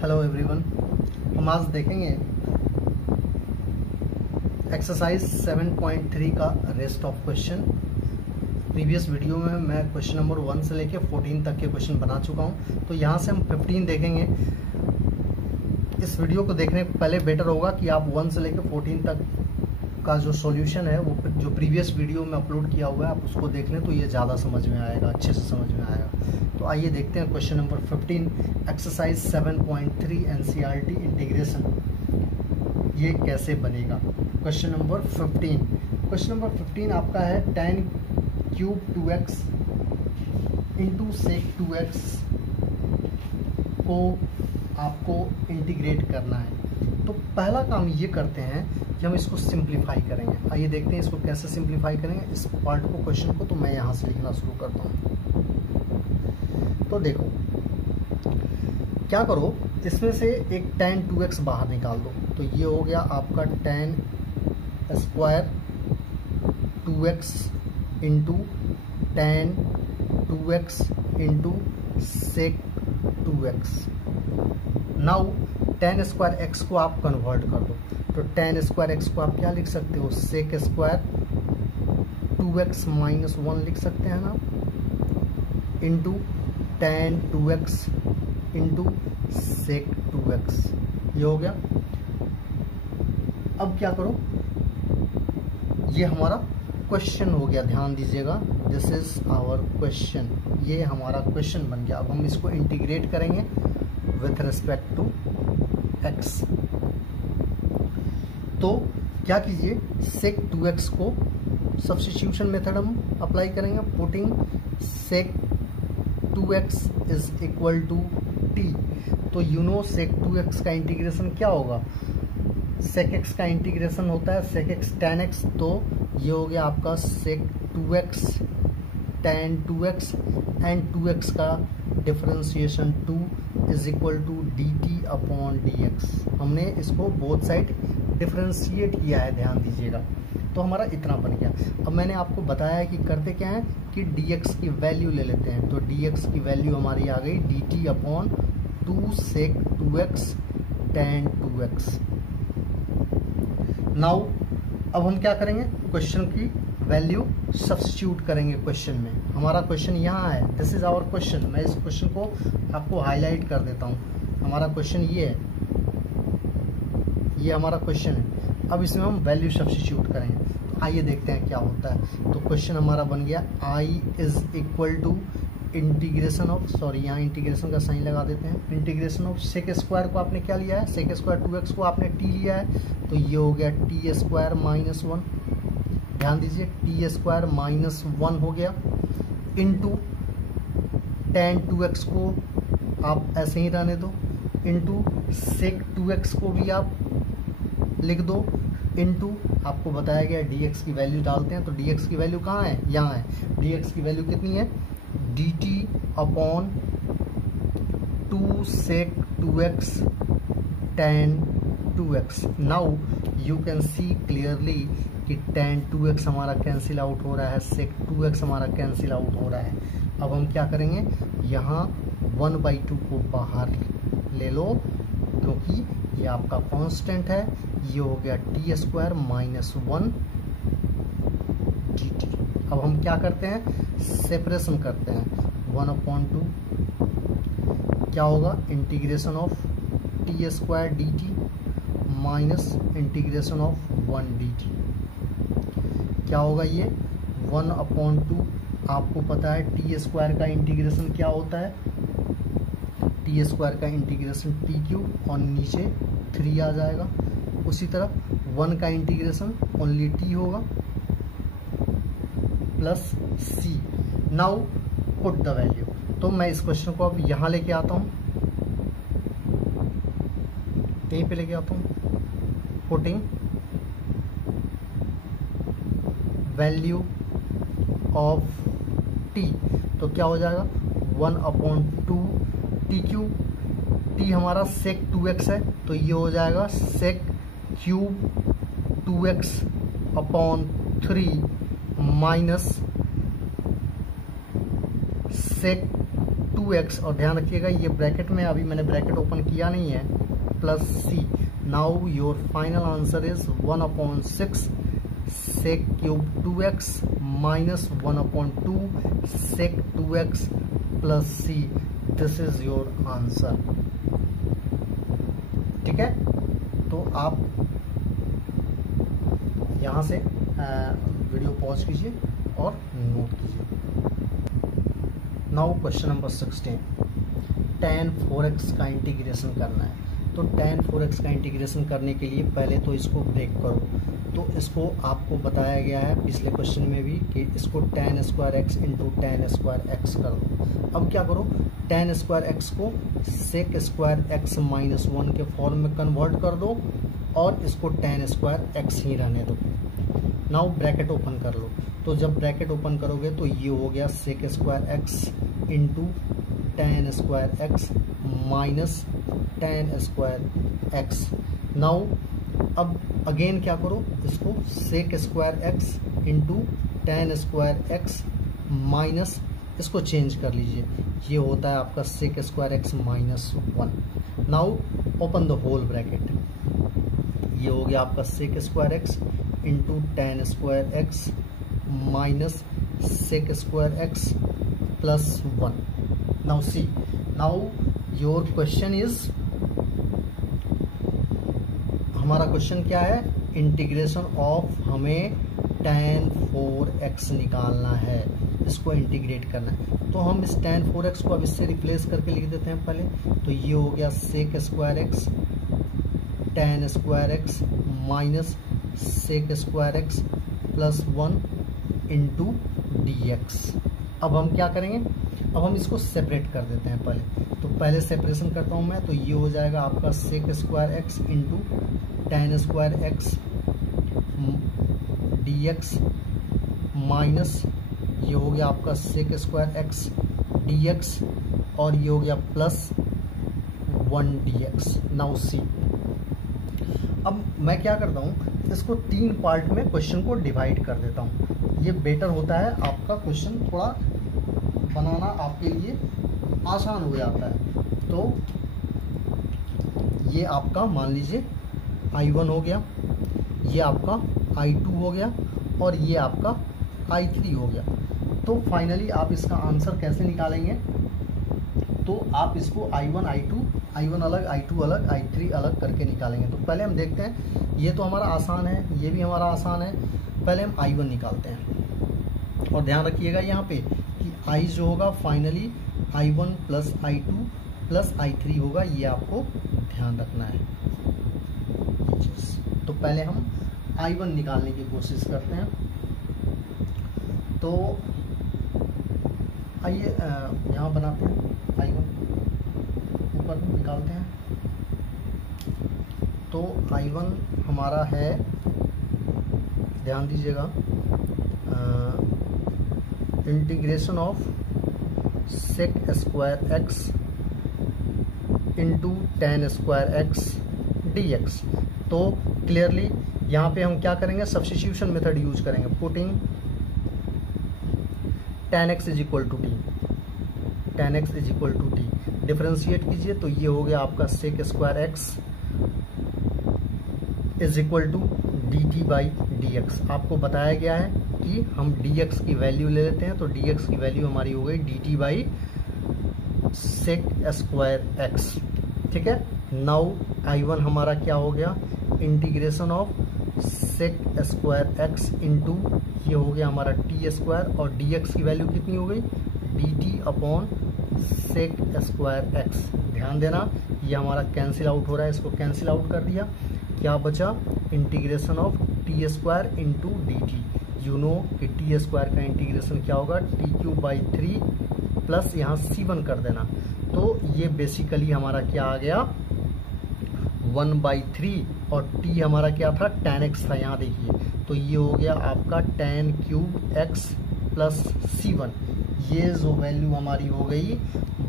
Hello everyone, हम आज देखेंगे एक्सरसाइज 7.3 का rest of question. Previous video में मैं क्वेश्चन नंबर 1 से लेके 14 तक के क्वेश्चन बना चुका हूं, तो यहां से हम 15 देखेंगे। इस वीडियो को देखने के पहले बेटर होगा कि आप 1 से लेकर 14 तक का जो सॉल्यूशन है वो जो प्रीवियस वीडियो में अपलोड किया हुआ है आप उसको देख लें, तो ये ज़्यादा समझ में आएगा, अच्छे से समझ में आएगा। तो आइए देखते हैं question number 15 exercise 7.3 NCERT integration, ये कैसे बनेगा। क्वेश्चन नंबर 15 आपका है tan cube 2x into sec 2x को आपको इंटीग्रेट करना है। तो पहला काम ये करते हैं कि हम इसको सिंप्लीफाई करेंगे। आइए देखते हैं इसको कैसे सिंप्लीफाई करेंगे इस पार्ट को, क्वेश्चन को। तो मैं यहाँ से लिखना शुरू करता हूँ। तो देखो क्या करो, इसमें से एक tan 2x बाहर निकाल दो, तो ये हो गया आपका tan square 2x into tan 2x into sec 2x। Now tan square x को आप कन्वर्ट कर दो, तो tan स्क्वायर x को आप क्या लिख सकते हो, सेक स्क्वायर 2x माइनस 1 लिख सकते हैं ना, into tan 2x into sec 2x। ये हो गया। अब क्या करो, ये हमारा क्वेश्चन हो गया, ध्यान दीजिएगा, दिस इज आवर क्वेश्चन, ये हमारा क्वेश्चन बन गया। अब हम इसको इंटीग्रेट करेंगे विथ रिस्पेक्ट टू x। तो क्या कीजिए, सेक 2x को सब्स्टिट्यूशन मेथड हम अप्लाई करेंगे, putting sec 2x is equal to t। तो यू नो सेक 2x का इंटीग्रेशन क्या होगा, सेक x का इंटीग्रेशन होता है सेक x tan x। तो ये हो गया आपका सेक 2x tan 2x and 2x का differentiation 2 is equal to dt upon dx। हमने इसको बोथ साइड डिफरेंशिएट किया है, ध्यान दीजिएगा। तो हमारा इतना बन गया। अब मैंने आपको बताया है कि करते क्या है कि dx की वैल्यू ले लेते हैं। तो dx की वैल्यू हमारी आ गई dt upon 2 sec 2x tan 2x। Now अब हम क्या करेंगे, क्वेश्चन की वैल्यू सब्स्टिट्यूट करेंगे क्वेश्चन में। हमारा क्वेश्चन यहाँ है, दिस इज आवर क्वेश्चन। मैं इस क्वेश्चन को आपको हाईलाइट कर देता हूँ। हमारा क्वेश्चन ये है, ये हमारा क्वेश्चन है। अब इसमें हम वैल्यू सब्स्टिट्यूट करेंगे। तो आइए देखते हैं क्या होता है। तो क्वेश्चन हमारा बन गया i is equal to integration of, sorry यहाँ इंटीग्रेशन का साइन लगा देते हैं, इंटीग्रेशन ऑफ सेक स्क्वायर को आपने क्या लिया है, सेक स्क्वायर 2x को आपने t लिया है, तो ये हो गया t स्क्वायर माइनस 1। ध्यान दीजिए t स्क्वायर माइनस 1 हो गया, इंटू tan 2x को आप ऐसे ही रहने दो, इंटू सेक 2x को भी आप लिख दो, इंटू आपको बताया गया dx की वैल्यू डालते हैं। तो dx की वैल्यू कहाँ है, यहाँ है। dx की वैल्यू कितनी है, dt upon 2 sec 2x tan 2x। Now you can see clearly कि tan 2x हमारा कैंसिल आउट हो रहा है, सेक 2x हमारा कैंसिल आउट हो रहा है। अब हम क्या करेंगे, यहाँ 1/2 को बाहर ले लो, क्योंकि ये आपका कांस्टेंट है। ये हो गया t स्क्वायर माइनस 1 dt। अब हम क्या करते हैं, सेपरेशन करते हैं, 1/2 क्या होगा, integration of t square dt minus integration of 1 dt। क्या होगा ये 1/2, आपको पता है t स्क्वायर का इंटीग्रेशन क्या होता है, t स्क्वायर का इंटीग्रेशन t क्यूब और नीचे 3 आ जाएगा। उसी तरह 1 का इंटीग्रेशन ओनली t होगा plus c। Now put the value. तो मैं इस क्वेश्चन को अब यहाँ लेके आता हूँ, यहीं पे लेके आता हूँ, पुटिंग वैल्यू ऑफ t। तो क्या हो जाएगा 1/2 t क्यूब, t हमारा सेक 2x है, तो ये हो जाएगा sec cube 2x upon 3 minus sec 2x, और ध्यान रखिएगा ये ब्रैकेट में अभी मैंने ब्रैकेट ओपन किया नहीं है, plus c। Now your final answer is 1/6 sec cube 2x minus 1/2 sec 2x plus c। This is your answer. ठीक है, तो आप यहाँ से वीडियो पॉज कीजिए और नोट कीजिए। Now question number 16, tan 4x का इंटीग्रेशन करना है। तो tan 4x का इंटीग्रेशन करने के लिए पहले तो इसको ब्रेक करो। तो इसको आपको बताया गया है पिछले क्वेश्चन में भी कि इसको tan square x into tan square x कर दो। अब क्या करो, tan स्क्वायर एक्स को sec स्क्वायर एक्स माइनस 1 के फॉर्म में कन्वर्ट कर दो और इसको tan स्क्वायर एक्स ही रहने दो। नाउ ब्रैकेट ओपन कर लो। तो जब ब्रैकेट ओपन करोगे तो ये हो गया sec square x into tan square x minus tan square x. Now अब अगेन क्या करो, इसको sec square x into tan square x minus, इसको चेंज कर लीजिए, ये होता है आपका sec square x minus 1। Now open the whole bracket, ये हो गया आपका sec square x into tan square x minus sec square x plus 1। Now see, now your question is, हमारा क्वेश्चन क्या है, इंटीग्रेशन ऑफ, हमें tan 4x निकालना है, इसको इंटीग्रेट करना है। तो हम इस tan 4x को अब इससे रिप्लेस करके लिख देते हैं पहले। तो ये हो गया sec square x tan square x minus sec square x plus 1 into dx। अब हम क्या करेंगे, अब हम इसको सेपरेट कर देते हैं पहले। तो पहले सेपरेशन करता हूं मैं, तो ये हो जाएगा आपका sec square x into tan square x dx minus ये हो गया आपका sec स्क्वायर एक्स dx और ये हो गया प्लस 1 dx। नाउ सी, अब मैं क्या करता हूँ, इसको 3 पार्ट में क्वेश्चन को डिवाइड कर देता हूँ। ये बेटर होता है, आपका क्वेश्चन थोड़ा बनाना आपके लिए आसान हो जाता है। तो ये आपका मान लीजिए I1 हो गया, ये आपका I2 हो गया और ये आपका I3 हो गया। तो फाइनली आप इसका आंसर कैसे निकालेंगे, तो आप इसको I1 अलग, I2 अलग, I3 अलग करके निकालेंगे। तो पहले हम देखते हैं, ये तो हमारा आसान है, ये भी हमारा आसान है। पहले हम I1 निकालते हैं और ध्यान रखिएगा यहाँ पे कि I जो होगा finally I1 plus I2 plus I3 होगा, ये आपको ध्यान रखना है। तो पहले हम I1 निकालने की कोशिश करते हैं। तो आइए यहाँ बनाते हैं I1, ऊपर निकालते हैं। तो I1 हमारा है, ध्यान दीजिएगा, integration of sec square x into tan square x dx। तो क्लियरली यहाँ पे हम क्या करेंगे, सब्स्टिट्यूशन मेथड यूज करेंगे, putting tan x is equal to t, tan x is equal to t, differentiate कीजिए। तो ये हो गया आपका sec square x is equal to d t by d x. आपको बताया गया है कि हम dx की वैल्यू ले लेते हैं, तो dx की वैल्यू हमारी हो गई D t by sec square x. ठीक है, नाउ I1 हमारा क्या हो गया, integration of sec square x into ये हो गया हमारा टी स्क्वायर और dx की वैल्यू कितनी हो गई, D T upon sec square x. ध्यान देना, ये हमारा कैंसिल आउट हो रहा है, इसको कैंसिल आउट कर दिया, क्या बचा, integration of T square into d T. You know कि टी स्क्वायर का इंटीग्रेशन क्या होगा, टी क्यूब बाई 3 प्लस यहाँ C1 कर देना। तो ये बेसिकली हमारा क्या आ गया, 1/3 और t हमारा क्या था, tan x था, यहाँ देखिए। तो ये हो गया आपका tan cube x plus C1। ये जो वैल्यू हमारी हो गई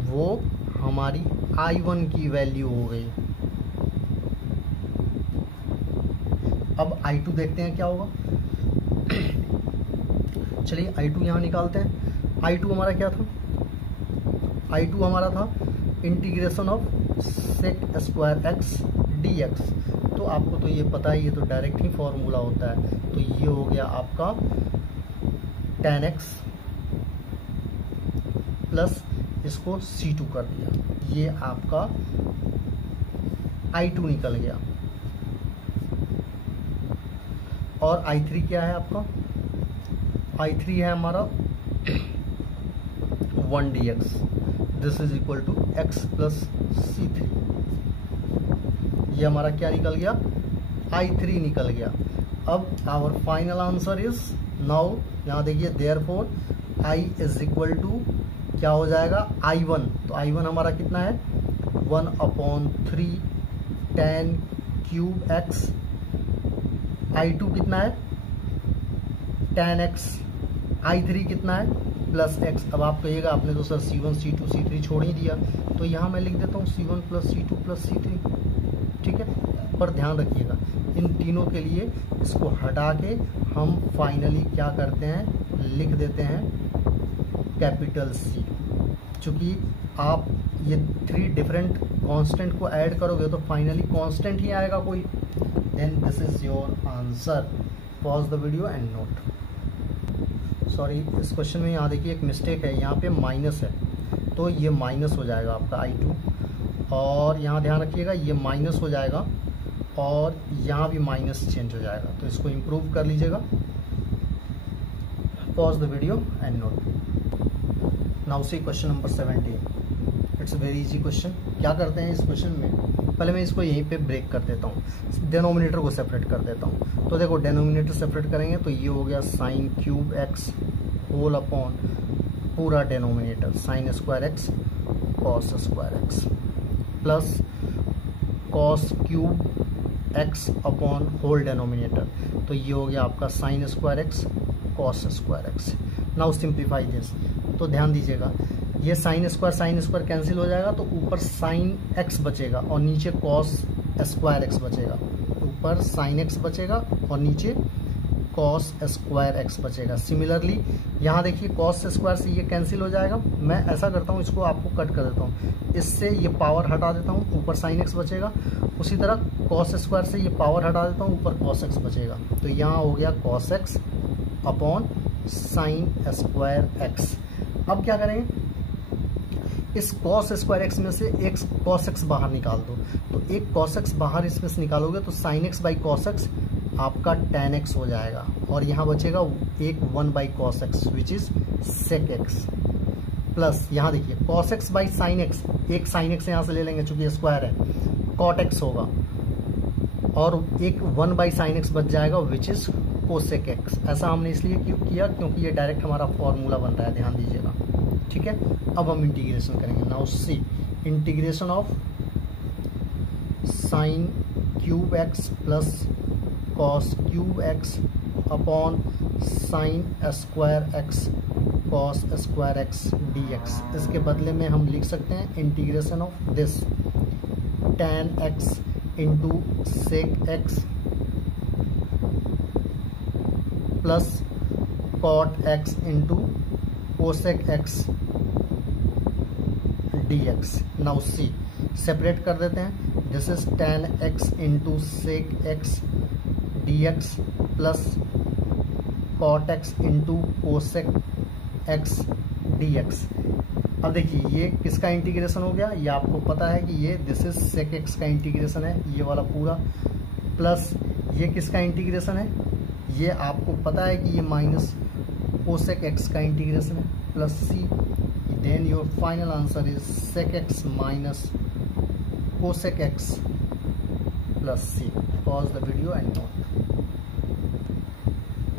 वो हमारी I1 की वैल्यू हो गई। अब I2 देखते हैं क्या होगा। चलिए I2 यहाँ निकालते हैं। I2 हमारा क्या था, I2 हमारा था integration of sec square x d x. तो आपको तो ये पता है, ये तो डायरेक्ट ही फॉर्मूला होता है। तो ये हो गया आपका tan x प्लस इसको C2 कर दिया, ये आपका I2 निकल गया। और I3 क्या है आपका? I3 है हमारा 1 dx, this is equal to x plus C3। ये हमारा क्या निकल गया? I3 निकल गया। अब our final answer is now, यहाँ देखिए therefore I is equal to क्या हो जाएगा? I1। तो I1 हमारा कितना है? 1/3 tan क्यूब x। I2 कितना है? tan x। I3 कितना है? Plus x। अब आप कहिएगा आपने तो सर C1 C2 C3 छोड़ ही दिया, तो यहाँ मैं लिख देता हूँ C1 plus C2 plus C3, ठीक है। पर ध्यान रखिएगा इन तीनों के लिए इसको हटा के हम फाइनली क्या करते हैं, लिख देते हैं कैपिटल C। चूंकि आप ये 3 डिफरेंट कांस्टेंट को ऐड करोगे तो फाइनली कांस्टेंट ही आएगा कोई। Then this is your answer. Pause the video and note. Sorry, इस क्वेश्चन में यहाँ देखिए एक मिस्टेक है, यहाँ पे माइनस है, तो ये माइनस हो जाएगा आपका I2। और यहाँ ध्यान रखिएगा ये माइनस हो जाएगा और यहाँ भी माइनस चेंज हो जाएगा, तो इसको इम्प्रूव कर लीजिएगा। Pause the video and note. Now see question number 17। It's very easy question. क्या करते हैं इस क्वेश्चन में, पहले मैं इसको यहीं पे ब्रेक कर देता हूँ, डेनोमिनेटर को सेपरेट कर देता हूँ। तो देखो डेनोमिनेटर सेपरेट करेंगे तो ये हो गया sine cube x whole upon पूरा denominator sine square x cos square x plus cos cube x upon whole denominator, तो ये हो गया आपका sine square x cos square x. Now simplify this. तो ध्यान दीजिएगा ये साइन स्क्वायर कैंसिल हो जाएगा, तो ऊपर साइन एक्स बचेगा और नीचे कॉस स्क्वायर एक्स बचेगा। ऊपर साइन एक्स बचेगा और नीचे कॉस स्क्वायर एक्स बचेगा। सिमिलरली यहाँ देखिए कॉस स्क्वायर से ये कैंसिल हो जाएगा। मैं ऐसा करता हूँ, इसको आपको कट कर देता हूँ, इससे ये पावर हटा देता हूँ, ऊपर साइन एक्स बचेगा। उसी तरह कॉस स्क्वायर से ये पावर हटा देता हूँ, ऊपर कॉस एक्स बचेगा। तो यहाँ हो गया cos x upon sine square x. अब क्या करेंगे, इस cos स्क्वायर एक्स में से एक cos x बाहर निकाल दो, तो एक cos x बाहर इसमें से निकालोगे तो sin x by cos x आपका tan x हो जाएगा, और यहाँ बचेगा एक 1 by cos x which is sec x plus यहाँ देखिए cos x by sin x, एक sin x यहाँ से ले लेंगे चूंकि स्क्वायर है, cot x होगा, और एक 1 बाई sin x बच जाएगा विच इज cosec x। ऐसा हमने इसलिए क्यों किया, क्योंकि ये डायरेक्ट हमारा फॉर्मूला बन रहा है, ध्यान दीजिएगा, ठीक है। अब हम इंटीग्रेशन करेंगे। Now see integration of sine cube x plus cos cube x upon sine square x cos square x d x. इसके बदले में हम लिख सकते हैं integration of this tan x into sec x plus cot x into cosec x dx। Now see separate कर देते हैं, this is tan x into sec x dx plus cot x into cosec x dx। अब देखिए ये किसका integration हो गया, ये आपको पता है कि ये दिस इज सेक एक्स का इंटीग्रेशन है, ये वाला पूरा, प्लस ये किसका इंटीग्रेशन है, ये आपको पता है कि ये माइनस कोसेक एक्स का इंटीग्रेशन है, plus c. Then your final answer is sec x minus cosec x plus c. Pause the video and note.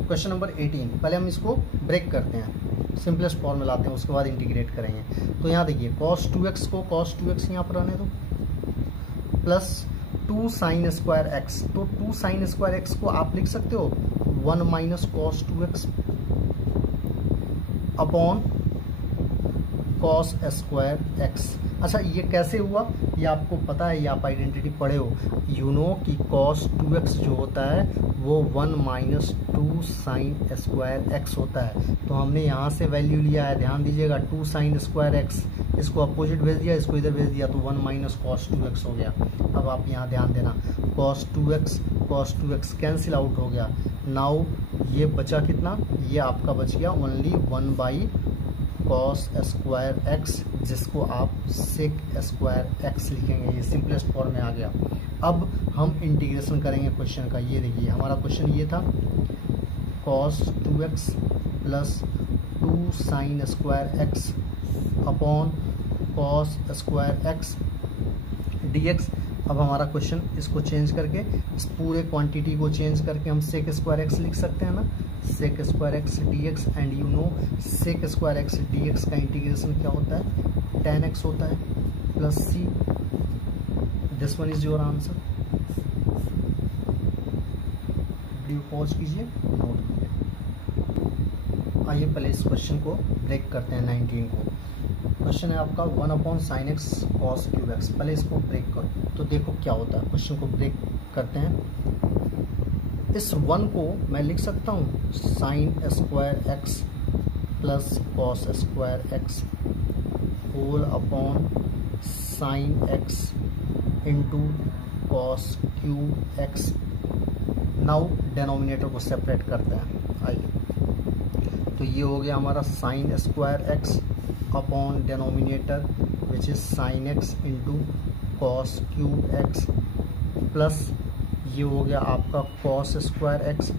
Question number 18। पहले हम इसको ब्रेक करते हैं, सिंपलेस्ट फॉर्म में लाते हैं, उसके बाद इंटीग्रेट करेंगे। तो यहाँ देखिए cos 2x को cos 2x यहाँ पर रहने दो, प्लस 2 साइन स्क्वायर एक्स। तो 2 साइन स्क्वायर एक्स को आप लिख सकते हो 1 minus cos 2x upon cos square x. अच्छा ये कैसे हुआ, ये आपको पता है, ये आप आइडेंटिटी पढ़े हो, यू नो कि cos 2x जो होता है वो 1 माइनस 2 साइन स्क्वायर एक्स होता है। तो हमने यहाँ से वैल्यू लिया है, ध्यान दीजिएगा, 2 साइन स्क्वायर एक्स, इसको अपोजिट भेज दिया, इसको इधर भेज दिया, तो 1 माइनस cos 2x हो गया। अब आप यहाँ ध्यान देना, cos 2x कैंसिल आउट हो गया। नाउ ये बचा कितना, ये आपका बच गया only 1 by cos square x, जिसको आप sec स्क्वायर एक्स लिखेंगे, ये सिंपलेस्ट फॉर्म में आ गया। अब हम इंटीग्रेशन करेंगे क्वेश्चन का। ये देखिए हमारा क्वेश्चन ये था, cos 2x plus 2 sign square x upon cos square x dx। अब हमारा क्वेश्चन, इसको चेंज करके, इस पूरे क्वांटिटी को चेंज करके हम sec स्क्वायर एक्स लिख सकते हैं ना, sec square x dx। And you know sec square x dx का इंटीग्रेशन क्या होता है, tan x होता है, plus c। This one is your answer. Video pause कीजिए, नोट कीजिए। आइए पहले इस क्वेश्चन को ब्रेक करते हैं, 19 को। क्वेश्चन है आपका 1 upon sine x cos cube x. पहले इसको ब्रेक करो तो देखो क्या होता है। क्वेश्चन को ब्रेक करते हैं। इस 1 को मैं लिख सकता हूँ sine square x plus cos square x whole upon sine x into cos cube x. Now denominator को सेपरेट करते हैं। आइए, तो ये हो गया हमारा sine square x upon denominator which is sine x into cos cube x, plus ये हो गया आपका cos square x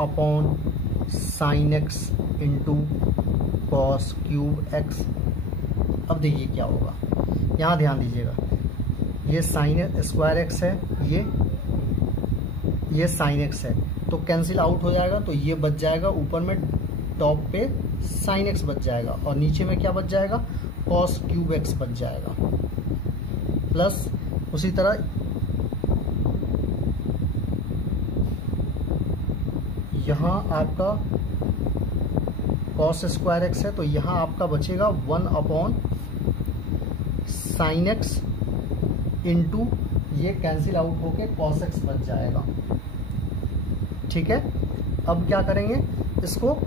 upon sine x into cos cube x. अब देखिए क्या होगा, यहाँ ध्यान दीजिएगा, ये साइन स्क्वायर एक्स है, ये साइन एक्स है, तो कैंसिल आउट हो जाएगा, तो ये बच जाएगा ऊपर में, टॉप पे साइन एक्स बच जाएगा, और नीचे में क्या बच जाएगा, कॉस क्यूब एक्स बच जाएगा। प्लस उसी तरह यहाँ आपका कॉस स्क्वायर एक्स है, तो यहाँ आपका बचेगा 1 अपॉन साइन एक्स इंटू, ये कैंसिल आउट होके कॉस एक्स बच जाएगा। ठीक है, अब क्या करेंगे इसको,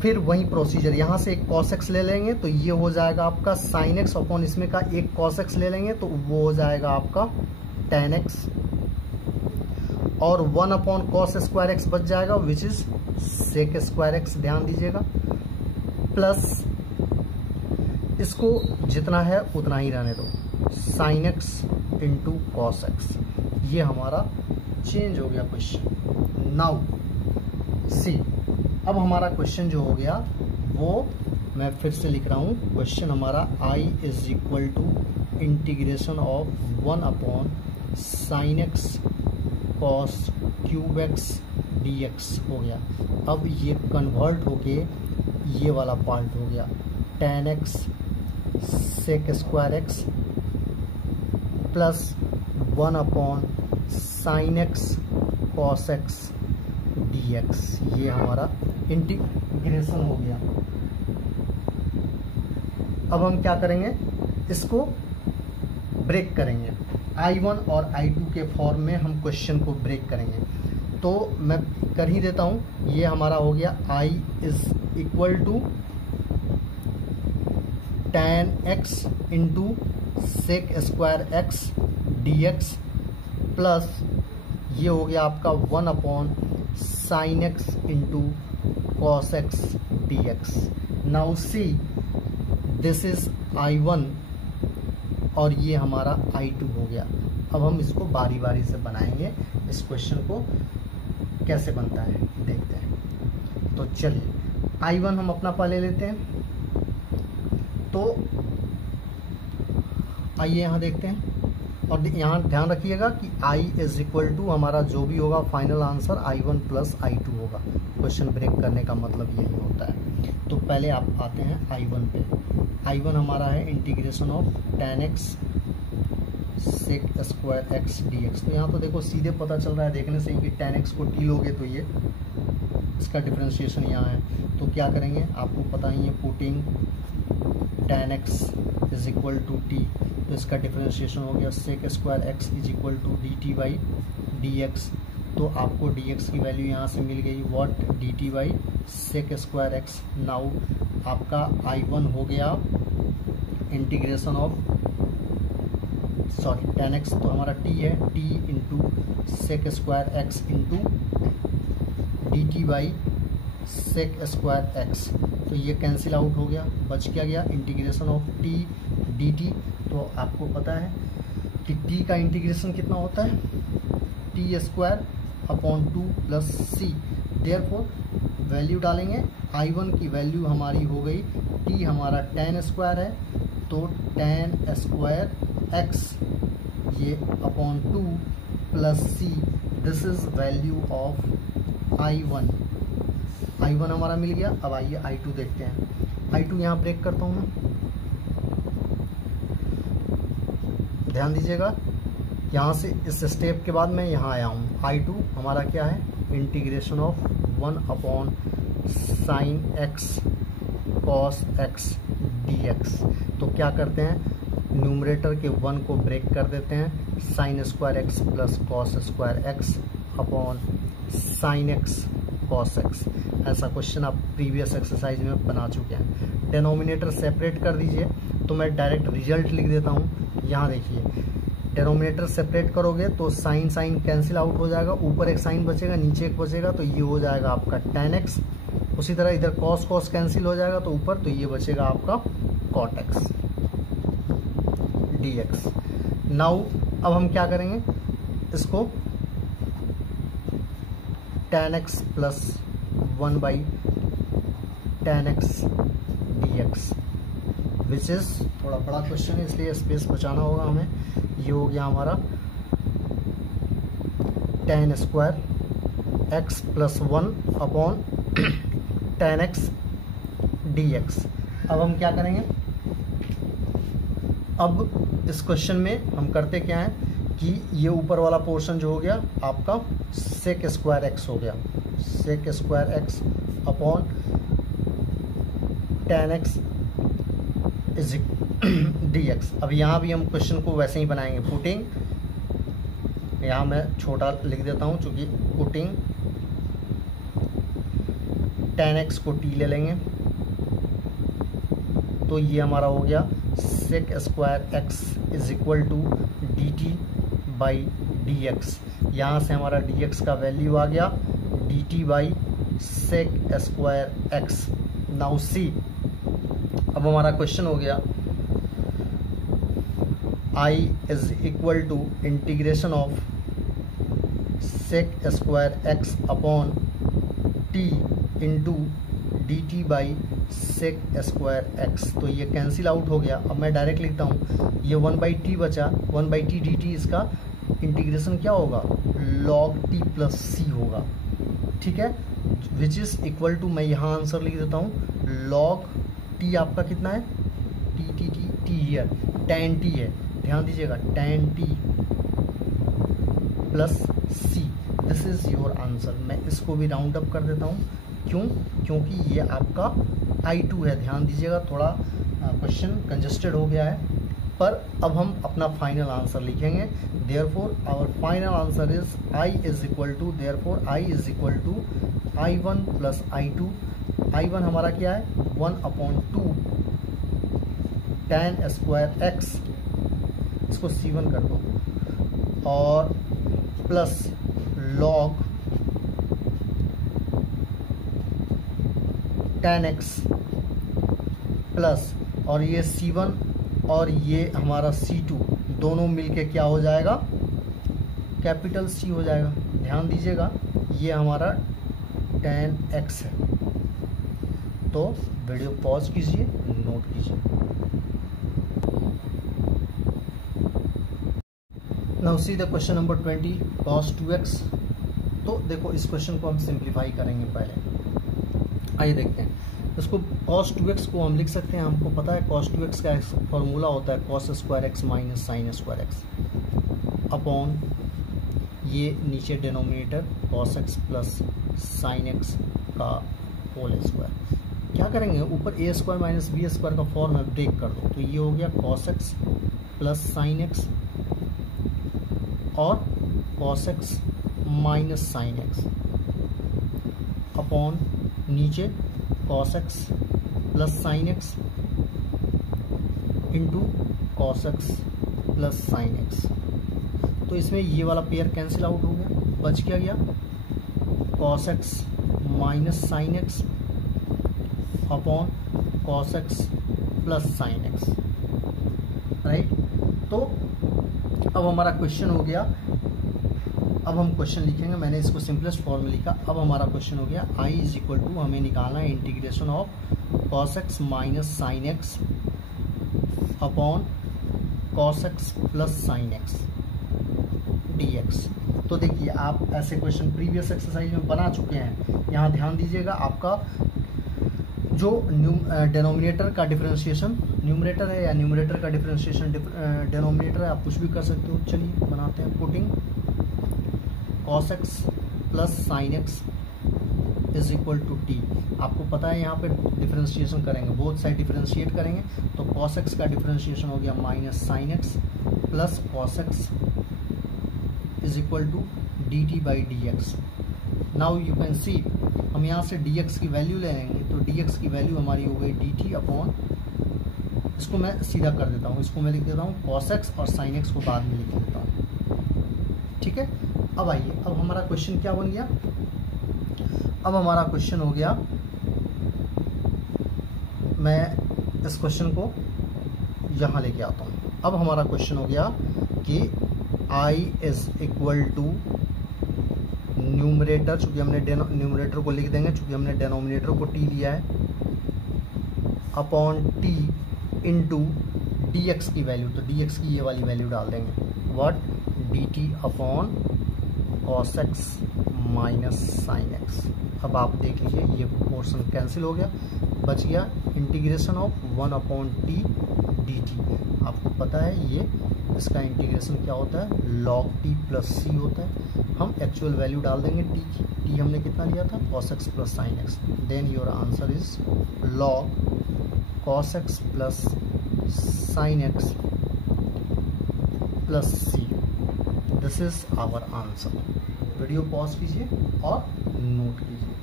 फिर वही प्रोसीजर, यहाँ से एक cos x ले लेंगे तो ये हो जाएगा आपका sin x अपॉन इसमें का एक cos x ले लेंगे तो वो हो जाएगा आपका tan x, और 1 अपॉन cos स्क्वायर x बच जाएगा which is sec square x। ध्यान दीजिएगा, प्लस इसको जितना है उतना ही रहने दो, sin x into cos x. ये हमारा चेंज हो गया क्वेश्चन। नाउ सी, अब हमारा क्वेश्चन जो हो गया वो मैं फिर से लिख रहा हूँ। क्वेश्चन हमारा I is equal to integration of 1 upon sine x cos cube x dx हो गया। अब ये कन्वर्ट होके ये वाला पार्ट हो गया tan x sec square x plus 1 upon sine x cos x dx। ये हमारा इंटीग्रेशन हो गया। अब हम क्या करेंगे, इसको ब्रेक करेंगे, I1 और I2 के फॉर्म में हम क्वेश्चन को ब्रेक करेंगे। तो मैं कर ही देता हूं, ये हमारा हो गया I is equal to tan x into sec square x dx, plus ये हो गया आपका 1 upon sine x into cos x dx। Now see, this is I1 और ये हमारा I2 हो गया। अब हम इसको बारी बारी से बनाएंगे, इस क्वेश्चन को कैसे बनता है देखते हैं। तो चलिए I1 हम अपना पहले लेते हैं, तो आइए यहाँ देखते हैं, और यहाँ ध्यान रखिएगा कि I इज इक्वल टू हमारा जो भी होगा final answer I1 plus I2 होगा। क्वेश्चन ब्रेक करने का मतलब यही होता है। तो पहले आप आते हैं I1 पे। I1 हमारा है integration of tan x sec square x dx। तो यहाँ तो देखो सीधे पता चल रहा है देखने से कि tan x को t लोगे तो ये इसका डिफरेंशिएशन यहाँ है। तो क्या करेंगे, आपको पता ही है, putting tan x is equal to t, तो इसका डिफरेंशिएशन हो गया sec square x is equal to d t by d x. तो आपको डी एक्स की वैल्यू यहाँ से मिल गई, what, d t by sec square x. Now आपका I1 हो गया integration of sorry tan x, तो हमारा t है, t into sec square x into d t by sec square x. तो ये कैंसिल आउट हो गया, बच क्या गया integration of t d t. तो आपको पता है कि t का इंटीग्रेशन कितना होता है, T square upon 2 plus c. Therefore value डालेंगे, I1 की वैल्यू हमारी हो गई, t हमारा tan स्क्वायर है, तो tan स्क्वायर x ये upon 2 plus c, this is value of I1 हमारा मिल गया। अब आइए I2 देखते हैं। I2 यहाँ ब्रेक करता हूँ मैं, ध्यान दीजिएगा, यहाँ से इस स्टेप के बाद मैं यहाँ आया हूँ। I2 हमारा क्या है, integration of 1 upon sine x cos x d x. तो क्या करते हैं, न्यूमरेटर के 1 को ब्रेक कर देते हैं, sign square x plus cos square x upon sine x cos x. ऐसा क्वेश्चन आप प्रीवियस एक्सरसाइज में बना चुके हैं। डिनोमिनेटर सेपरेट कर दीजिए, तो मैं डायरेक्ट रिजल्ट लिख देता हूँ। यहाँ देखिए, डिनोमिनेटर सेपरेट करोगे तो साइन साइन कैंसिल आउट हो जाएगा, ऊपर एक साइन बचेगा, नीचे एक बचेगा, तो ये हो जाएगा आपका tan x। उसी तरह इधर cos cos कैंसिल हो जाएगा, तो ऊपर, तो ये बचेगा आपका cot x dx। नाउ अब हम क्या करेंगे, इसको tan x plus 1 by tan x dx, which is थोड़ा बड़ा क्वेश्चन है इसलिए स्पेस बचाना होगा हमें। ये हो गया हमारा tan square x plus 1 upon tan x dx। अब हम क्या करेंगे, अब इस क्वेश्चन में हम करते क्या है कि ये ऊपर वाला पोर्शन जो हो गया आपका सेक स्क्वायर एक्स हो गया, sec square x upon tan x is dx। अब यहाँ भी हम क्वेश्चन को वैसे ही बनाएंगे, पुटिंग, यहाँ मैं छोटा लिख देता हूँ चूंकि पुटिंग tan x को t ले लेंगे, तो ये हमारा हो गया sec square x is equal to d t by d x. यहाँ से हमारा dx का वैल्यू आ गया d t by sec square x. Now see, अब हमारा क्वेश्चन हो गया I is equal to integration of sec square x upon t into d t by sec square x. तो ये कैंसिल आउट हो गया। अब मैं डायरेक्ट लिखता हूँ, ये 1 बाई टी बचा, 1 बाई टी डी टी, इसका इंटीग्रेशन क्या होगा, लॉग टी प्लस सी होगा, ठीक है, विच इज इक्वल टू, मैं यहाँ आंसर लिख देता हूँ, लॉग टी आपका कितना है, t t t t here tan t है, ध्यान दीजिएगा, tan t plus c, this is your answer. मैं इसको भी राउंड अप कर देता हूँ, क्यों, क्योंकि ये आपका I2 है। ध्यान दीजिएगा, थोड़ा क्वेश्चन कंजस्टेड हो गया है, पर अब हम अपना फाइनल आंसर लिखेंगे। Therefore our final answer is I is equal to, therefore I is equal to I1 plus I2। I1 हमारा क्या है, 1 अपॉन 2 tan स्क्वायर एक्स, इसको C1 कर दो, और plus log tan x plus, और ये C1 और ये हमारा C2 दोनों मिलके क्या हो जाएगा, कैपिटल C हो जाएगा। ध्यान दीजिएगा, ये हमारा tan x है। तो वीडियो पॉज कीजिए, नोट कीजिए। Now see the question number 20, cos 2x। तो देखो, इस क्वेश्चन को हम सिंप्लीफाई करेंगे पहले। आइए देखते हैं इसको। cos 2x को हम लिख सकते हैं, हमको पता है cos 2x का फॉर्मूला होता है cos square x minus sine square x upon ये नीचे denominator cos x plus sine x का होल स्क्वायर। क्या करेंगे, ऊपर a square minus b square का फॉर्म है, ब्रेक कर दो, तो ये हो गया cos x plus sine x और cos x minus sine x upon नीचे cos x plus sine x into cos x plus sine x. तो इसमें ये वाला पेयर कैंसिल आउट हो गया, बच क्या cos x minus sine x upon cos x plus sine x, right. तो अब हमारा क्वेश्चन हो गया, अब हम क्वेश्चन लिखेंगे, मैंने इसको सिंपलेस्ट फॉर्म में लिखा। अब हमारा क्वेश्चन हो गया I इज इक्वल टू, हमें निकालना है integration of cos x minus sine x upon cos x plus sine x dx। तो देखिए आप ऐसे क्वेश्चन प्रीवियस एक्सरसाइज में बना चुके हैं, यहाँ ध्यान दीजिएगा। आपका जो डेनोमिनेटर का डिफरेंशिएशन, न्यूमरेटर है या न्यूमरेटर का डिफरेंशिएशन डेनोमिनेटर है, आप कुछ भी कर सकते हो। चलिए बनाते हैं, putting cos x plus sine x is equal to t. आपको पता है यहाँ पे डिफरेंशिएशन करेंगे, बोथ साइड डिफरेंशिएट करेंगे, तो cos x का डिफरेंशिएशन हो गया minus sine x plus cos x is equal to d t by d x. Now you can see, हम यहाँ से dx की वैल्यू ले लेंगे, तो dx की वैल्यू हमारी हो गई dt अपॉन, इसको मैं सीधा कर देता हूँ, इसको मैं लिख देता हूँ cos x और sin x को बाद में लिख देता हूँ, ठीक है। अब आइए, अब हमारा क्वेश्चन क्या बन गया, अब हमारा क्वेश्चन हो गया, मैं इस क्वेश्चन को यहाँ लेके आता हूँ। अब हमारा क्वेश्चन हो गया कि I is equal to numerator, चूंकि हमने न्यूमरेटर को लिख देंगे, चूंकि हमने डेनोमिनेटर को टी लिया है, upon t into D x की वैल्यू, तो डी एक्स की ये वाली वैल्यू डाल देंगे, what d T upon cos x minus sine x. अब आप देख लीजिए ये पोर्शन कैंसिल हो गया, बच गया integration of 1 upon T d T. आपको पता है ये इसका इंटीग्रेशन क्या होता है, log t प्लस सी होता है। हम एक्चुअल वैल्यू डाल देंगे टी की, टी हमने कितना लिया था cos x plus sine x, then your answer is log cos x plus sine x plus c. This is our answer. Video pause कीजिए और नोट कीजिए।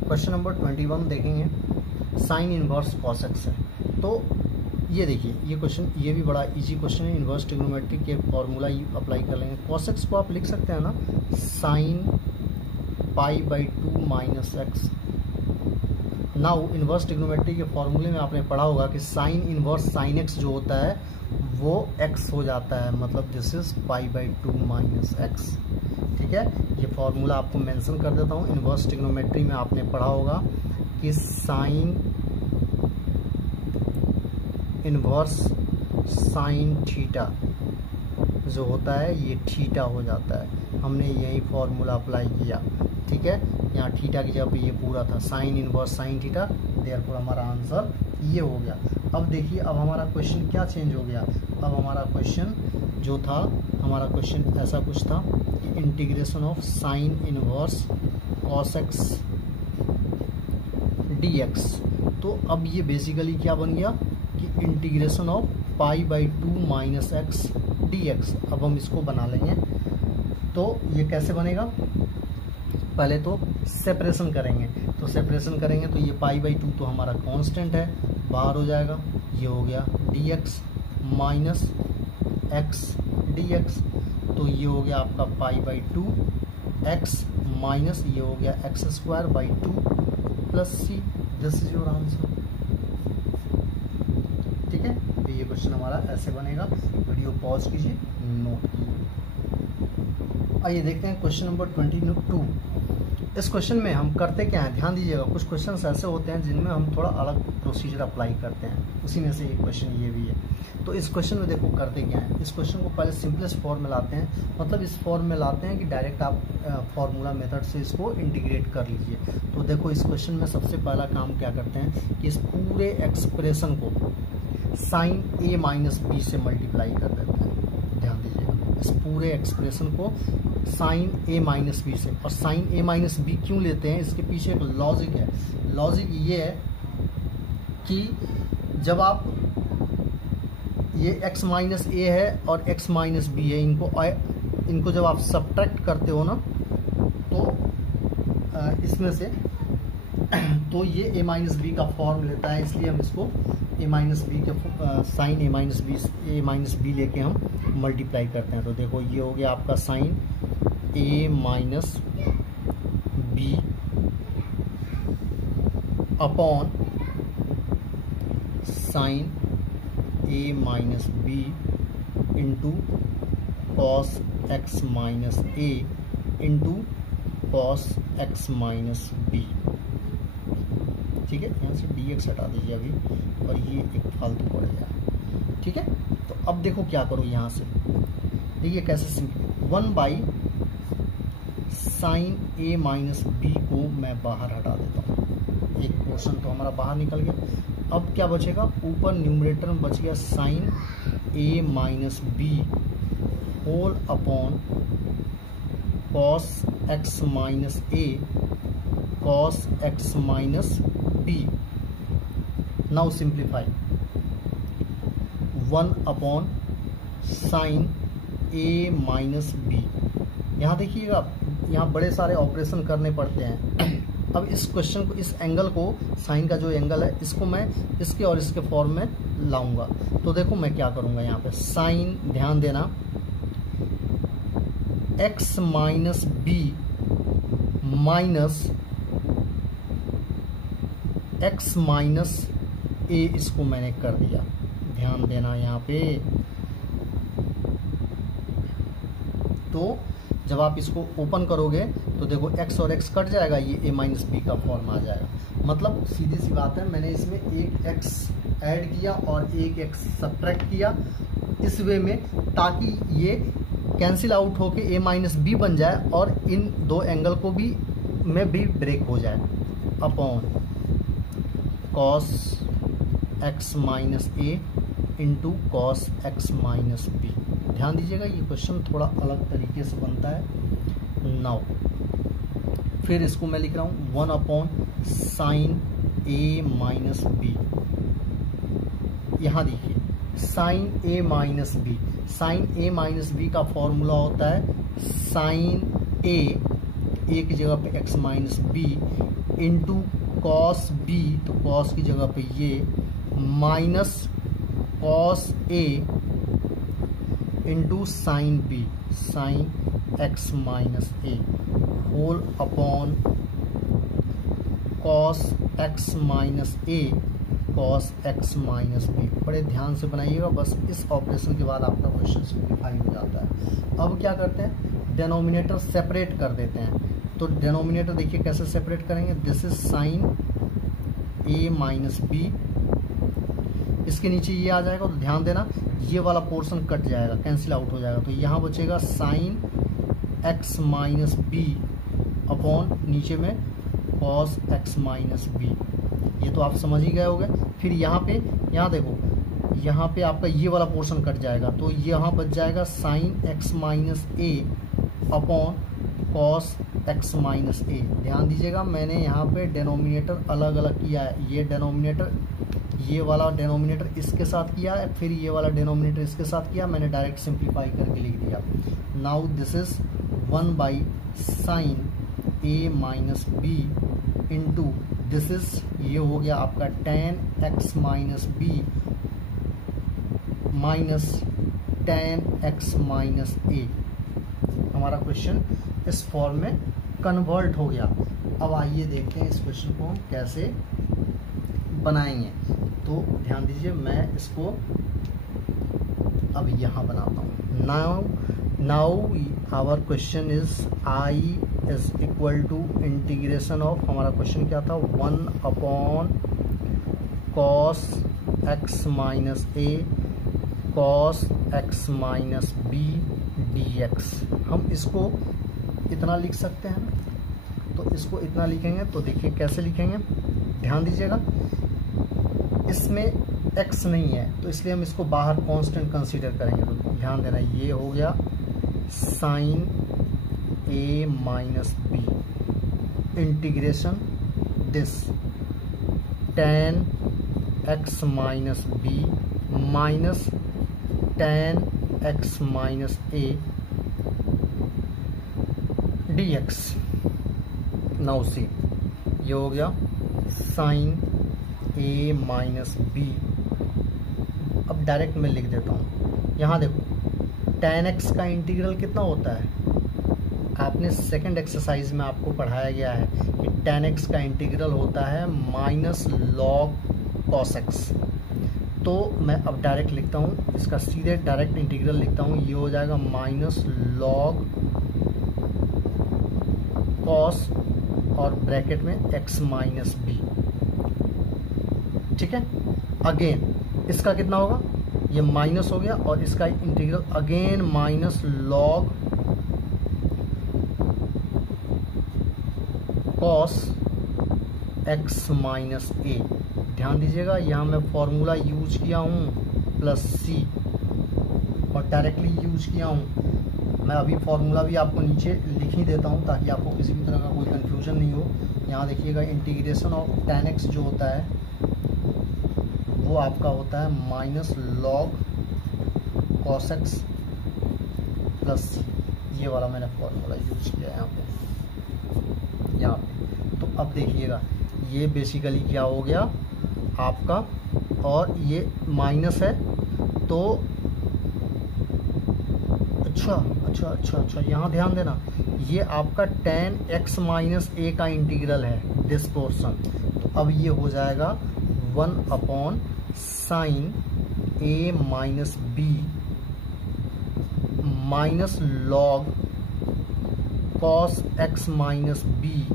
क्वेश्चन नंबर 21 देखेंगे, साइन इनवर्स cos x है। तो ये देखिए ये क्वेश्चन, ये भी बड़ा इजी क्वेश्चन है, इनवर्स ट्रिग्नोमेट्री के फॉर्मूला अप्लाई कर लेंगे। cos x को आप लिख सकते हैं ना, sine pi by 2 minus x. Now inverse trigonometry के फॉर्मूले में आपने पढ़ा होगा कि साइन इनवर्स साइन एक्स जो होता है वो x हो जाता है, मतलब this is pi by 2 minus x, ठीक है। ये फॉर्मूला आपको मेंशन कर देता हूँ। इनवर्स ट्रिग्नोमेट्री में आपने पढ़ा होगा कि साइन इनवर्स साइन थीटा जो होता है ये थीटा हो जाता है। हमने यही फॉर्मूला अप्लाई किया, ठीक है। यहाँ थीटा की जगह पे ये पूरा था sine inverse sine theta, therefore हमारा आंसर ये हो गया। अब देखिए अब हमारा क्वेश्चन क्या चेंज हो गया। अब हमारा क्वेश्चन जो था, हमारा क्वेश्चन ऐसा कुछ था कि integration of sine inverse cos x d x. तो अब ये बेसिकली क्या बन गया कि integration of pi by 2 minus x d x. अब हम इसको बना लेंगे, तो ये कैसे बनेगा, पहले तो सेपरेशन करेंगे, तो सेपरेशन करेंगे तो ये पाई बाई 2 तो हमारा कांस्टेंट है, बाहर हो जाएगा, ये हो गया D x minus x d x, तो ये हो गया आपका पाई बाई 2 एक्स माइनस ये हो गया x square by 2 plus c. This is your answer, ठीक है। तो ये क्वेश्चन हमारा ऐसे बनेगा। वीडियो पॉज कीजिए, नोट कीजिए। आइए देखते हैं क्वेश्चन नंबर 22। इस क्वेश्चन में हम करते क्या है, ध्यान दीजिएगा। कुछ क्वेश्चंस ऐसे होते हैं जिनमें हम थोड़ा अलग प्रोसीजर अप्लाई करते हैं, उसी में से एक क्वेश्चन ये भी है। तो इस क्वेश्चन में देखो करते क्या है, इस क्वेश्चन को पहले सिंपलेस्ट फॉर्म में लाते हैं, मतलब इस फॉर्म में लाते हैं कि डायरेक्ट आप फॉर्मूला मेथड से इसको इंटीग्रेट कर लीजिए। तो देखो इस क्वेश्चन में सबसे पहला काम क्या करते हैं कि इस पूरे एक्सप्रेशन को साइन ए माइनस बी से मल्टीप्लाई कर देते हैं। ध्यान दीजिएगा, इस पूरे एक्सप्रेशन को साइन ए माइनस बी से। और साइन ए माइनस बी क्यों लेते हैं, इसके पीछे एक लॉजिक है। लॉजिक ये है कि जब आप ये x माइनस ए है और x माइनस बी है, इनको जब आप सब्ट्रैक्ट करते हो ना, तो इसमें से तो ये a माइनस बी का फॉर्म लेता है, इसलिए हम इसको a माइनस बी के साइन ए माइनस बी लेके हम मल्टीप्लाई करते हैं। तो देखो ये हो गया आपका sine a minus b upon sine a minus b into cos x minus a into cos x minus b. ठीक है, यहाँ से dx हटा दीजिए अभी, और ये एक फालतू पड़ गया। ठीक है, तो अब देखो क्या करो, यहाँ से देखिए कैसे simple 1 by sine a minus b को मैं बाहर हटा देता हूँ। एक पोर्शन तो हमारा बाहर निकल गया। अब क्या बचेगा, ऊपर न्यूमरेटर में बच गया sine a minus b whole upon cos x minus a cos x minus b. Now simplify 1 upon sine a minus b. यहाँ देखिएगा, यहाँ बड़े सारे ऑपरेशन करने पड़ते हैं। अब इस क्वेश्चन को, इस एंगल को, साइन का जो एंगल है, इसको मैं इसके और इसके फॉर्म में लाऊंगा। तो देखो मैं क्या करूंगा, यहाँ पे साइन, ध्यान देना, x minus b minus x minus a, इसको मैंने कर दिया। ध्यान देना यहाँ पे। तो जब आप इसको ओपन करोगे तो देखो x और x कट जाएगा, ये a माइनस बी का फॉर्म आ जाएगा। मतलब सीधी सी बात है, मैंने इसमें एक x ऐड किया और एक x सब्ट्रैक्ट किया इस वे में, ताकि ये कैंसिल आउट होके a माइनस बी बन जाए और इन दो एंगल को भी में भी ब्रेक हो जाए। Upon cos x minus a into cos x minus b. ध्यान दीजिएगा, ये क्वेश्चन थोड़ा अलग तरीके से बनता है। नाउ फिर इसको मैं लिख रहा हूँ 1 upon sine a minus b. यहाँ देखिए sine a minus b, sine a minus b का फॉर्मूला होता है साइन ए की जगह पे x minus b into cos b, तो कॉस की जगह पे ये minus cos a into sine b, sine x minus a whole upon cos x minus a cos x minus b. बड़े ध्यान से बनाइएगा, बस इस ऑपरेशन के बाद आपका क्वेश्चन सिंप्लीफाई हो जाता है। अब क्या करते हैं, डिनोमिनेटर सेपरेट कर देते हैं। तो डिनोमिनेटर देखिए कैसे सेपरेट करेंगे, this is sine a minus b, इसके नीचे ये आ जाएगा। तो ध्यान देना, ये वाला पोर्शन कट जाएगा, कैंसिल आउट हो जाएगा। तो यहाँ बचेगा sine x minus b upon नीचे में कॉस एक्स माइनस बी। ये तो आप समझ ही गए होंगे। फिर यहाँ पे, यहाँ देखो, यहाँ पे आपका ये वाला पोर्शन कट जाएगा, तो यहाँ बच जाएगा sign x minus a upon cos x minus a. ध्यान दीजिएगा, मैंने यहाँ पे डिनोमिनेटर अलग अलग किया है। ये डिनोमिनेटर, ये वाला डिनोमिनेटर इसके साथ किया है, फिर ये वाला डिनोमिनेटर इसके साथ किया। मैंने डायरेक्ट सिंप्लीफाई करके लिख दिया। Now this is 1 by sine a minus b into this is, ये हो गया आपका tan x minus b minus tan x minus a. हमारा क्वेश्चन इस फॉर्म में कन्वर्ट हो गया। अब आइए देखते हैं इस क्वेश्चन को हम कैसे बनाएंगे। तो ध्यान दीजिए, मैं इसको अब यहाँ बनाता हूँ। Now our question is i is equal to integration of, हमारा क्वेश्चन क्या था, 1 upon cos x minus a cos x minus b d x. हम इसको इतना लिख सकते हैं, तो इसको इतना लिखेंगे। तो देखिए कैसे लिखेंगे, ध्यान दीजिएगा, इसमें x नहीं है तो इसलिए हम इसको बाहर कांस्टेंट कंसीडर करेंगे। तो ध्यान देना, ये हो गया sine a minus b integration this tan x minus b minus tan x minus a dx। Now see, ये हो गया साइन ए माइनस बी। अब डायरेक्ट मैं लिख देता हूँ। यहाँ देखो tan x का इंटीग्रल कितना होता है, आपने सेकंड एक्सरसाइज में आपको पढ़ाया गया है कि tan x का इंटीग्रल होता है माइनस log cos x। तो मैं अब डायरेक्ट लिखता हूँ, इसका सीधे डायरेक्ट इंटीग्रल लिखता हूँ। ये हो जाएगा माइनस log cos और ब्रैकेट में x माइनस बी। ठीक है, अगेन इसका कितना होगा, ये माइनस हो गया और इसका integral again minus log cos x minus a. ध्यान दीजिएगा यहाँ मैं फॉर्मूला यूज किया हूँ प्लस सी और डायरेक्टली यूज किया हूँ। मैं अभी फॉर्मूला भी आपको नीचे लिख ही देता हूँ ताकि आपको किसी भी तरह का कोई कंफ्यूजन नहीं हो। यहाँ देखिएगा इंटीग्रेशन ऑफ tan x जो होता है वो आपका होता है minus log cos x plus c. ये वाला मैंने फॉर्मूला यूज किया है यहाँ पे। तो अब देखिएगा ये बेसिकली क्या हो गया आपका, और ये माइनस है तो अच्छा यहाँ ध्यान देना, ये आपका tan x माइनस ए का इंटीग्रल है दिस पोर्शन। तो अब ये हो जाएगा 1 upon sine a minus b minus log cos x minus b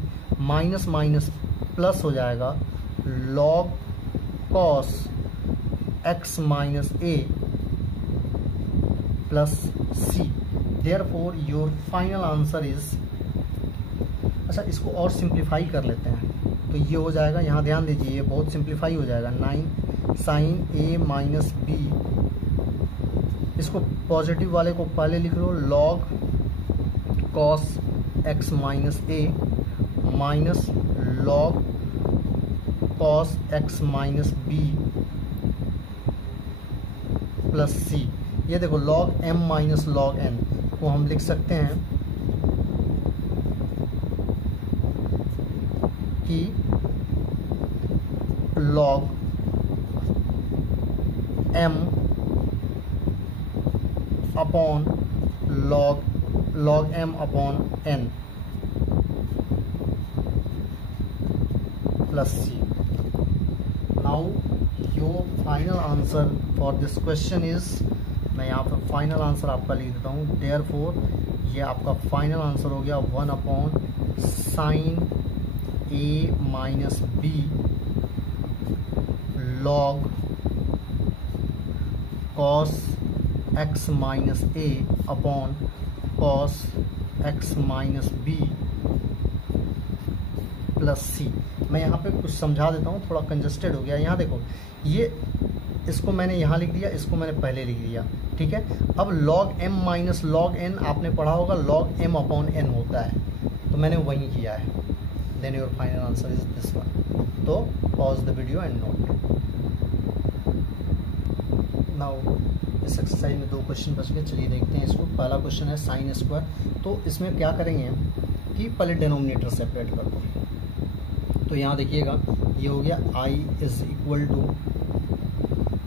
minus minus plus हो जाएगा log cos x minus a plus c. Therefore your final answer is, अच्छा इसको और सिंप्लीफाई कर लेते हैं तो ये हो जाएगा, यहाँ ध्यान दीजिए ये बहुत सिंप्लीफाई हो जाएगा 9 साइन ए माइनस बी। इसको पॉजिटिव वाले को पहले लिख लो log cos x minus a minus log cos x minus b plus c. ये देखो log m minus log n को हम लिख सकते हैं कि log m upon log m upon n plus c. Now your final answer for this question is, मैं यहाँ पे फाइनल आंसर आपका लिख देता हूँ। देयरफॉर ये आपका फाइनल आंसर हो गया 1 upon sine a minus b log cos x minus a upon cos x minus b plus c. मैं यहाँ पे कुछ समझा देता हूँ, थोड़ा कंजस्टेड हो गया। यहाँ देखो ये इसको मैंने यहाँ लिख दिया, इसको मैंने पहले लिख दिया, ठीक है। अब log m minus log n आपने पढ़ा होगा log m अपॉन n होता है, तो मैंने वही किया है। Then your final answer is this one. तो pause the video and note. Now इस एक्सरसाइज में 2 क्वेश्चन बच गए, चलिए देखते हैं इसको। पहला क्वेश्चन है साइन स्क्वायर। तो इसमें क्या करेंगे कि पहले डिनोमिनेटर सेपरेट कर दो। तो यहाँ देखिएगा ये हो गया i is equal to,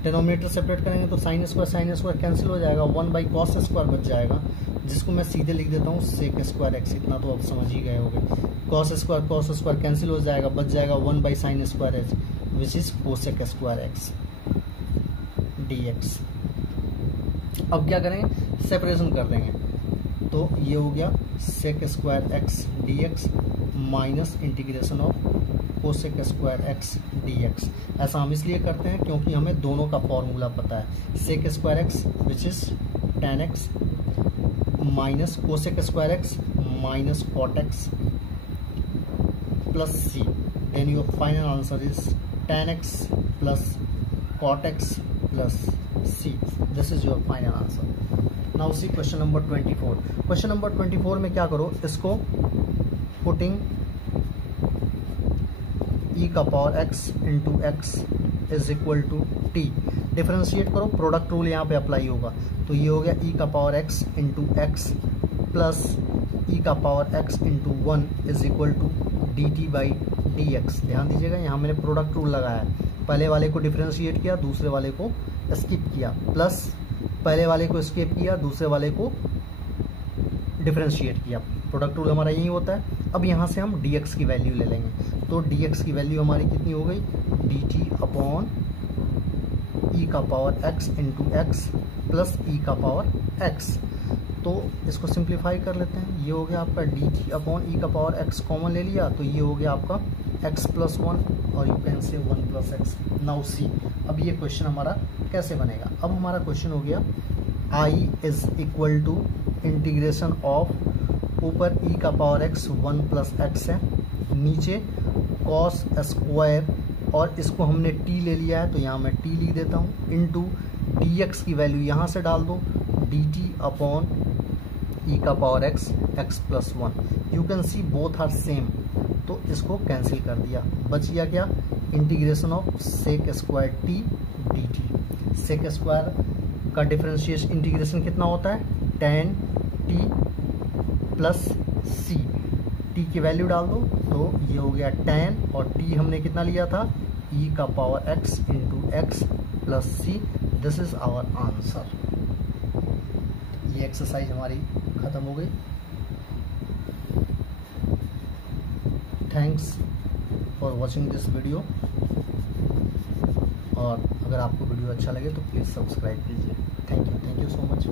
denominator separate करेंगे तो साइन स्क्वायर कैंसिल हो जाएगा, 1 बाई कॉस स्क्वायर बच जाएगा, जिसको मैं सीधे लिख देता हूँ सेक स्क्वायर एक्स। इतना तो आप समझ ही गए होंगे। कॉस स्क्वायर कैंसिल हो जाएगा, बच जाएगा 1 by sign square x which is cosec square x dx। अब क्या करेंगे, सेपरेशन कर देंगे। तो ये हो गया sec square x dx minus integration of cosec square x dx। ऐसा हम इसलिए करते हैं क्योंकि हमें दोनों का फॉर्मूला पता है। Sec square x which is tan x minus cosec square x minus cot x plus c. Then your final answer is tan x plus cot x plus c. This is your final answer. Now see question number 24। Question number 24 में क्या करो, इसको putting e का power x into x is equal to t, differentiate करो, product rule यहाँ पे apply होगा। तो ये हो गया e का power x into x plus e का power x into 1 is equal to d t by d x. ध्यान दीजिएगा, यहाँ मैंने प्रोडक्ट रूल लगाया है, पहले वाले को डिफरेंशिएट किया, दूसरे वाले को स्किप किया, प्लस पहले वाले को स्किप किया, दूसरे वाले को डिफरेंशिएट किया। प्रोडक्ट रूल हमारा यही होता है। अब यहाँ से हम dx की वैल्यू ले लेंगे, तो dx की वैल्यू हमारी कितनी हो गई, dt अपॉन e का power x into x plus e का पावर x। तो इसको सिंप्लीफाई कर लेते हैं, ये हो गया आपका dt अपॉन e का पावर x, कॉमन ले लिया तो ये हो गया आपका x प्लस 1 और you can say 1 plus x. Now see, अब ये क्वेश्चन हमारा कैसे बनेगा। अब हमारा क्वेश्चन हो गया i is equal to integration of, ऊपर e का पावर x 1 प्लस एक्स है, नीचे कॉस स्क्वायर और इसको हमने t ले लिया है तो यहाँ मैं t लिख देता हूँ, इंटू dx की वैल्यू यहाँ से डाल दो, dt अपॉन e का power x x plus 1। You can see both are same, तो इसको कैंसिल कर दिया, बच गया क्या, integration of sec square t d t. Sec square का डिफरेंशिएशन इंटीग्रेशन कितना होता है, tan t plus c, t की वैल्यू डाल दो तो ये हो गया tan, और टी हमने कितना लिया था, e का power x into x plus c. This is our answer. ये एक्सरसाइज हमारी खत्म हो गई। Thanks for watching this video, और अगर आपको वीडियो अच्छा लगे तो प्लीज़ सब्सक्राइब कीजिए। Thank you so much.